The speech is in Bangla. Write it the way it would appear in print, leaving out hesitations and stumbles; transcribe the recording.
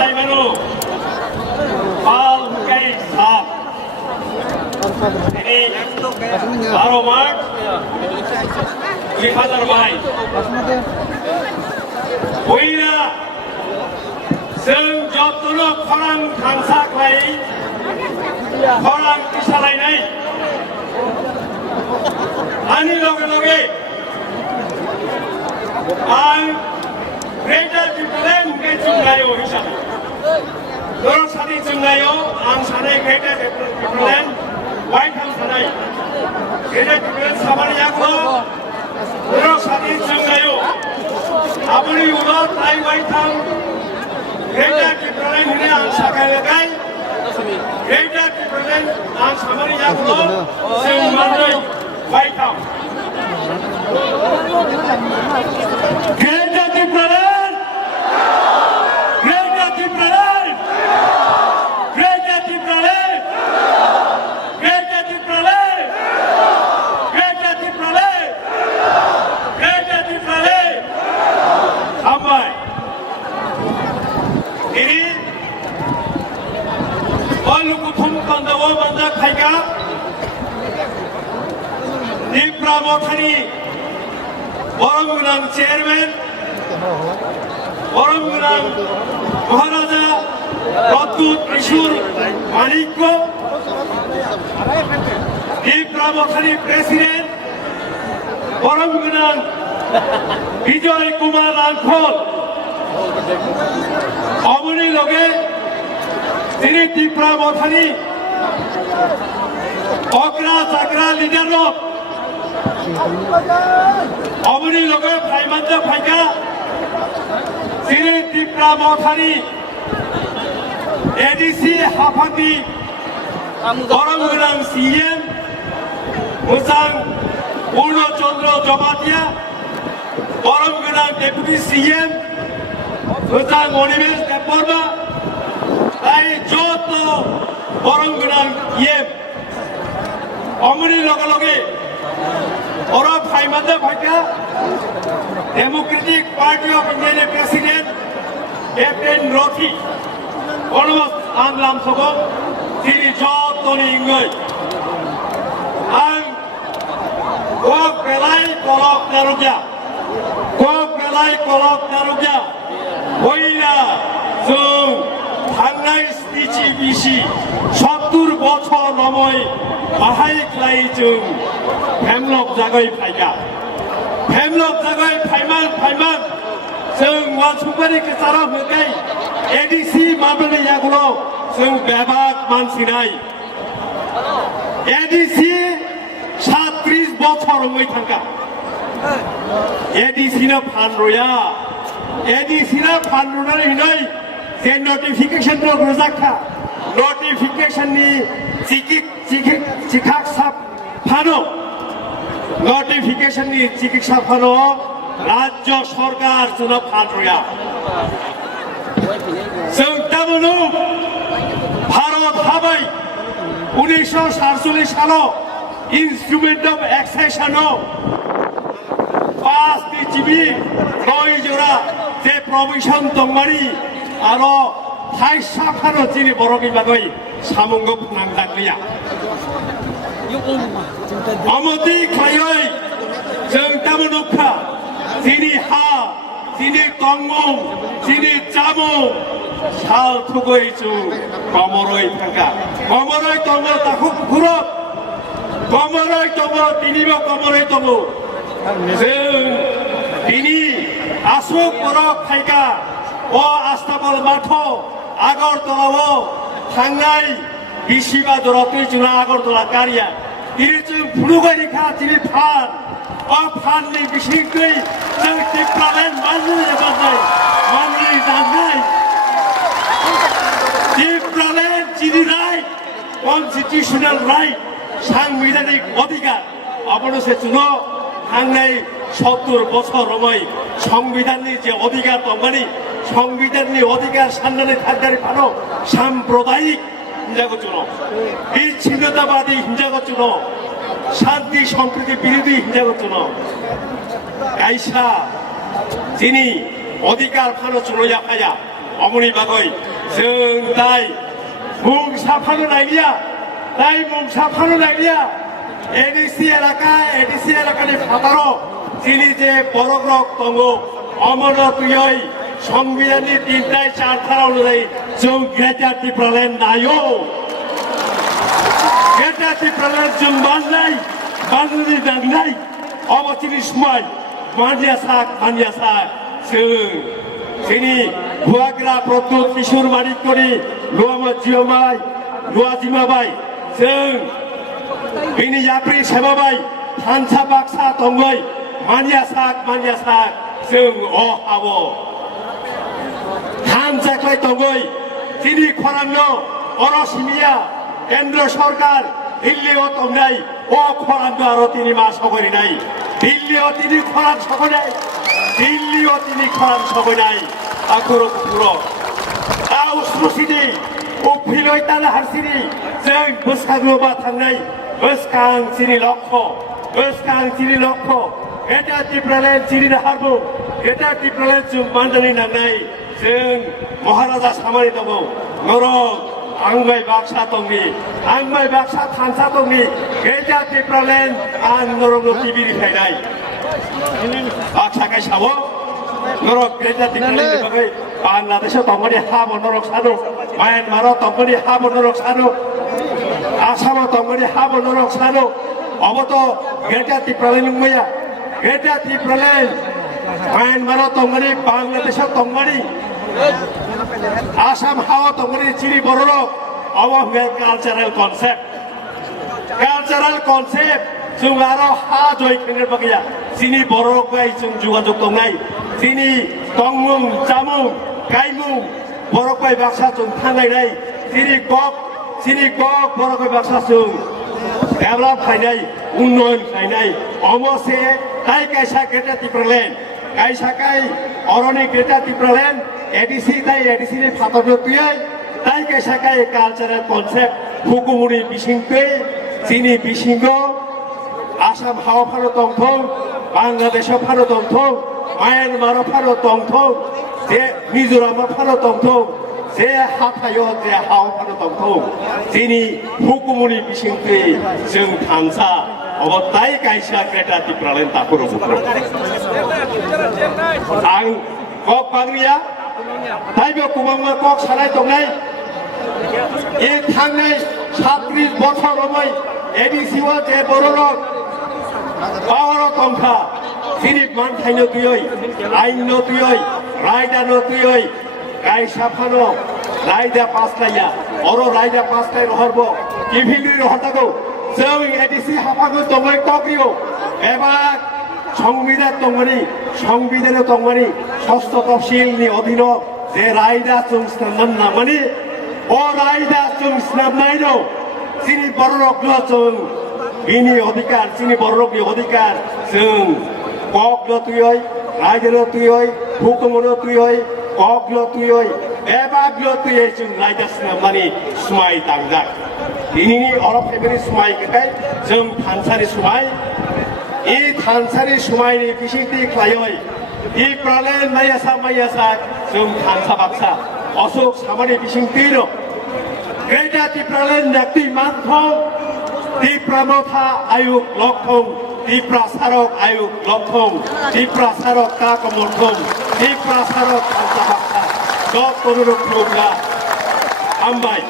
Saimano, Paul Kay Saab. Ini 12 Maret 2002. Uina जों जतनो खरां थांसाख्लाय खरां पिसालायनाय आंनि लगे लगे आं ग्रेटार डिप्लेन जोंनायाव हिसाबै दरसानि जोंनायाव आं सानै ग्रेटार डिप्लेन वाइट हाउस थानाय ग्रेटार डिप्लेन सामारियाखौ दरसानि जोंनायाव आबुनि उनाव थाय वाइट हाउस ग्रेटार डिप्लेन होनो आं साखायलायबाय ग्रेटार डिप्लेन आं सामारियाखौ जों मानै white house Greater Depression! Greater Depression! Greater Depression! Greater Depression! Greater Depression! Greater Depression! Sampai ini balu kuthum kandawa banda khaiga di Pramothani বরমগুনাং চেয়ারম্যান বরমগুনাং মহারাজা রদ্দুত ত্রিশুর মানিক্য দীপ্রামথানি প্রেসিডেন্ট বরমগুনাং বিজয় কুমার রাংখল অমনি লগে তিনি দীপ্রামথানি অগ্রা চাকরা লিডার অমনি লগে ফাইমানজা ফাইকা সিরে ত্রিপুরা মথানি এডিসি হাফাতি বরমগুনাং সিএম মোজাং পূর্ণচন্দ্র জমাতিয়া বরমগুনাং ডেপুটি সিএম মোজাং অনিমেষ দেববর্মা তাই যত বরমগুনাং ইএম অমনি লগে লগে Orang Faimanda Bhaika, Democratic Party of India President, Captain Rothi, almost Anglam Sogo, Siri Job Tony Ingoy, and Kok Belai Kolok Naruja, Kok Belai Kolok Naruja, Hoila, Zoom, Hangai Stichi Bishi, Shatur Bocho Namoy, Bahai Klaijung. Hemlock Zagoy Paiga. Hemlock Zagoy Paiman. Sung was Hubari Kasara Hugay. ADC Mabane Yagulo. Sung Babak Mansinai. ADC Shatris Botor Waitanka. ADC na Panroya. ADC na Panroya Hinoi. Send notification to Rosaka. Notification ni Chikak Sap Pano. Notification নি চিকিৎসা ফানো রাজ্য সরকার জন্য ফান্ডয়া সৌতামনু ভারত হাবাই 1947 সাল ইনস্ট্রুমেন্ট অফ এক্সেশন পাঁচ জিবি 9 জোড়া যে প্রভিশন দংমারি আর ফাইসা ফানো যিনি বরগি বাগৈ সামঙ্গ নাংদাগলিয়া Amati Klayoi, Jung Tamanukha, Sini Ha, Sini Tongmong, Sini Jamo, Shal Tugoi Chu, Komoroi Tanka, Komoroi Tomo Takuk Kuro, Komoroi Tomo, Tinibo Komoroi Tomo, Jung, Tini, Asuk Kuro Kaika, O Astabal Mato, Agor Tolawo, Tangai, Ishiba Doroti Juna Agor Tolakaria. 이리쯤 부르거니까 집이 판리 비신거이 저 뒷판엔 만들어야 만나요 만들어야 만나요 뒷판엔 지리라이 constitutional right 상위단의 어디가 아버로세 주노 당나이 70বছর রময় সংবিধানের যে অধিকার তমানি সংবিধানের অধিকার সান্নানে থাকদারি পানো সাম্প্রদায়িক হিংসাগচুন বিচ্ছিন্নতাবাদী হিংসাগচুন শান্তি সম্প্রীতি বিরোধী হিংসাগচুন আইসা যিনি অধিকার ফানো চুনয়া পায়া অমনি বাগৈ ซึ่งได้มุงชาพันธุ์ไหนเนี่ยได้มุงชาพันธุ์ไหนเนี่ยএডিসি এলাকায় ফাতারো তিনি যে বড়গ্রক তঙ্গ অমরতুই সংবিধানের 3টায় 4 ধারা অনুযায়ী जों गेटारथि प्रलेन नायो गेटारथि प्रलेन जों माननाय माननि दांनाय अबथिनि समाय मानिया साक जोंनि हुआग्रा प्रद्युत किशोर मानिकनि लुवाजिमाबाय जों बिनि याप्रि सेबाबाय थानसा बाक्सा दंगै मानिया साक जों हाबो थानसाख्लाय दंगै তিনি খরাঙ্গ অরসিমিয়া কেন্দ্র সরকার দিল্লিও তমনাই ও খরাঙ্গ আরো তিনি মা সকরি নাই দিল্লিও তিনি খরাং সকরি নাই আকুরো কুকুরো আউসরুসিনি ও ফিলই তালে হারসিনি जों बोसखाग्लुबा थांनाय बोसखांसिनि लक्ष्य गेटारथि प्रलेन सिरिनो हागौ गेटारथि प्रलेन जों माननानै नांनाय जों महाराजा सामानि दङ नरक आंबाय बाक्सा दंनि आंबाय बाक्सा थानसा दंनि गेटारथि प्रलेन आं नरक टिभिनि फायनाय बाक्सा गायसावो नरक गेटारथि प्रलेननि बागै बांलादेशआव दंमोन हाबो नरक सानो म्यानमाराव दंमोन हाबो नरक सानो आसामाव दंमोन हाबो नरक सानो अबथ' गेटारथि प्रलेन मैया गेटारथि प्रलेन म्यानमाराव दंमोन बांलादेशआव दंमोन आसाम हावा दंमोन चिरि बर'राव अब कालचारेल कनसेप्ट जों आरो हा जय खेंनो बागैया चिनि बर'रावगाय जों जुगाजग दंनाय चिनि दंमुं जामुं गायमुं बर'गाय बाक्सा जों थांनाय चिनि गक बर'गाय बाक्सा जों डेभेलप खायनाय उन्नयन खायनाय अमसे ताइ कायसा गेटारथि प्रलेन कायसाकाय अरनि गेटारथि प्रलेन एडिसि नि फातारनो तुयै ताइ कायसाकाय कालचारेल कनसेप्ट हुकुमुनि बिसिंकै चिनि बिसिंगो आसाम हावा फारो दंथं बांलादेशआव फारो दंथं म्यानमाराव फारो दंथं जे मिज'रामाव फारो दंथं जे हाथायो जे हावा फारो दंथं चिनि हुकुमुनि बिसिंकै जों थांसा अब ताइ कायसा गेटारथि प्रलेन ताकुरो बुक्रो आं कक बांरिया ताइबो कुमांमा कक सानाय दंनाय ए थांनाय 37 বছর হই एडिसिवा जे बर'रक पावर दंखा चिनि मानथायनो तुयै आइनो तुयै रायदानो तुयै गायसाफानो रायदा पासलाया अरो रायदा पासलाय रहरबो टिभिनि रहतागौ जों एडिसि हाफागो दंलै कक्रियो एबा সংবিধানে দंमोन ষষ্ঠ তফসিলनि অধীন যে রায়দা जों स्नामनान नामानि अ रायदा जों स्नामनाय दं चिनि बर'रकनो जों बिनि अधिकार चिनि बर'रकनि अधिकार जों ककनो तुयै रायदानो तुयै हुकुमनो तुयै ककनो तुयै एबाग्नो तुयै जों रायदा स्नामनानै सुमाय दांजाक दिनैनि अरब फेमिलि सुमायखाय जों थानसारि सुमाय 이 탄산이 수마이니 비식디 클라요이 이 프라렌 마야사 좀 탄사 박사 어속 사마니 비싱티로 게다티 프라렌 낙디 만통 디 프라모타 아육 럭통 디 프라사록 아육 럭통 디 프라사록 까까몰통 디 프라사록 탄사 박사 너 또르륵 프로가 안바이